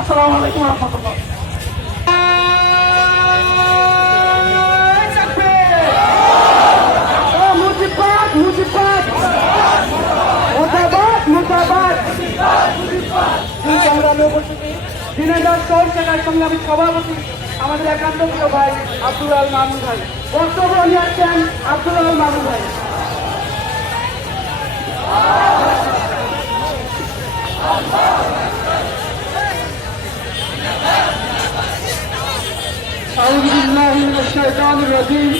আসসালামু আলাইকুম রহমতুল্লাহ। মুজিবাদ মুজিবাদ মুর্দাবাদ মুর্দাবাদ। দিনাজপুর শহর শাখার সংগ্রামী সভাপতি আমাদের একান্ত প্রিয় ভাই আব্দুল আল মামুন ভাই বক্তব্য নিয়ে আসছেন। আব্দুল আল মামুন ভাই। أعوذ بالله من الشيطان الرجيم.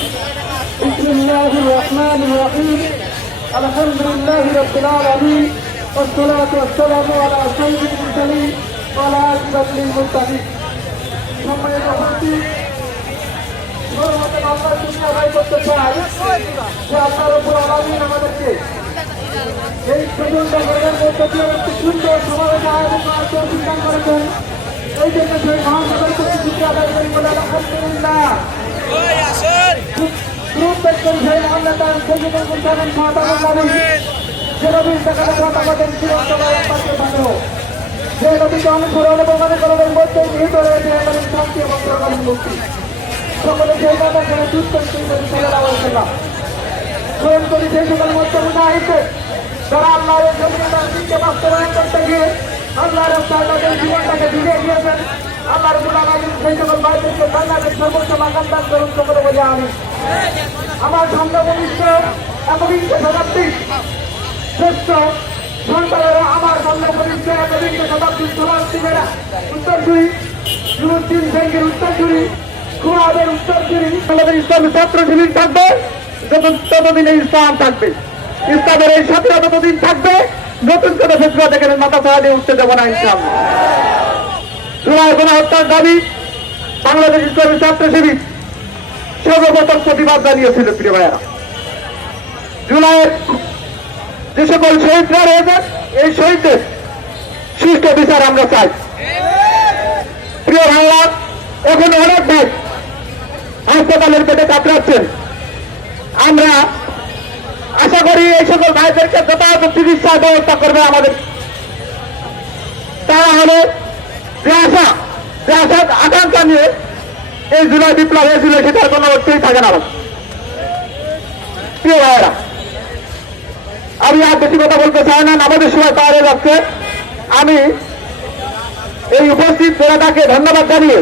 بسم الله الرحمن الرحيم. الحمد لله رب العالمين والصلاة والسلام على سيد المرسلين وعلى عاقبة للمتقين. সম্মানিত উপস্থিতি, আমরা দুনিয়া ভাই করতে চাই যে আল্লাহর রাব্বুল আলামিন আমাদেরকে এই প্রচন্ড গরমের মধ্যে দিয়ে একটি সুন্দর সমাবেশ আয়োজন করার তৌফিক দান করেছেন। এই জন্য সেই মহানগর প্রতিযোগিতা আদায় করি বলে আলহামদুলিল্লাহ। গ্রুপ দেখছেন সেই মহানেতা সৈয়দুল মুরসালিন খাতাবুল নবী, যে নবীর দেখানো পথ আমাদের চিরন্তন পাশে থাকলো, যে নবীকে অনুসরণ এবং অনুকরণের মধ্যে নিহিত রয়েছে আমাদের শান্তি এবং প্রকাশের মুক্তি। সকলে সেই কথা করে দুঃখের গ্রহণ করি সেই সকল মধ্যে উদাহরিত যারা আল্লাহর জমিদার দিনকে বাস্তবায়ন করতে গিয়ে আল্লাহর তাদের জীবনটাকে ঢুকে দিয়েছেন। আল্লাহর গুণাগান সেই সকল ভাইদেরকে বাংলাদেশ সর্বোচ্চ মাকাম দান করুন সকলে বলে আমি আমার সংখ্যাগরিষ্ঠ একবিংশ শতাব্দীর শ্রেষ্ঠ সন্তানেরা আমার সংখ্যাগরিষ্ঠ একবিংশ শতাব্দীর শতাব্দীরা উত্তরসূরি নুরুদ্দিন ব্যাংকের উত্তরসূরি খুরাদের উত্তরসূরি আমাদের ইসলামী ছাত্র শিবির থাকবে। ততদিনে ইসলাম থাকবে, ইসলামের এই স্বাধীনতা ততদিন থাকবে। নতুন করে ফেসবুক থেকে মাথা ছাড়া দিয়ে উঠতে দেবো না ইনশাআল্লাহ। জুলাই গণহত্যার দাবি বাংলাদেশ ইসলামী ছাত্র শিবির সর্বপ্রথম প্রতিবাদ জানিয়েছিল। প্রিয় ভাইয়েরা, জুলাইয়ের যে সকল শহীদরা রয়েছেন এই শহীদদের সুষ্ঠু বিচার আমরা চাই। প্রিয় ভাইরা, এখন অনেক ভাই হাসপাতালের পেটে কাতরাচ্ছেন। আমরা আশা করি এই সকল ভাইদেরকে যথাযথ চিকিৎসা ব্যবস্থা করবে আমাদের। তারা হলে যে আকাঙ্ক্ষা নিয়ে এই জুলাই বিপ্লব হয়েছিল সেটার কোনো অর্থই থাকে না। প্রিয় ভাইয়েরা, আমি আর বেশি কথা বলতে চাই না, আমাদের সময় পার হয়ে যাচ্ছে। আমি এই উপস্থিত জনতাকে ধন্যবাদ জানিয়ে,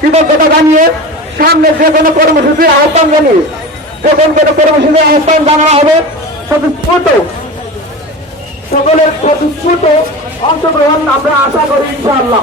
কৃতজ্ঞতা জানিয়ে, সামনে যে কোনো কর্মসূচির আহ্বান জানিয়ে, যখন কোনো কর্মসূচির আহ্বান জানানো হবে স্বতঃস্ফূর্ত সকলের স্বতঃস্ফূর্ত অংশগ্রহণ আমরা আশা করি ইনশাআল্লাহ।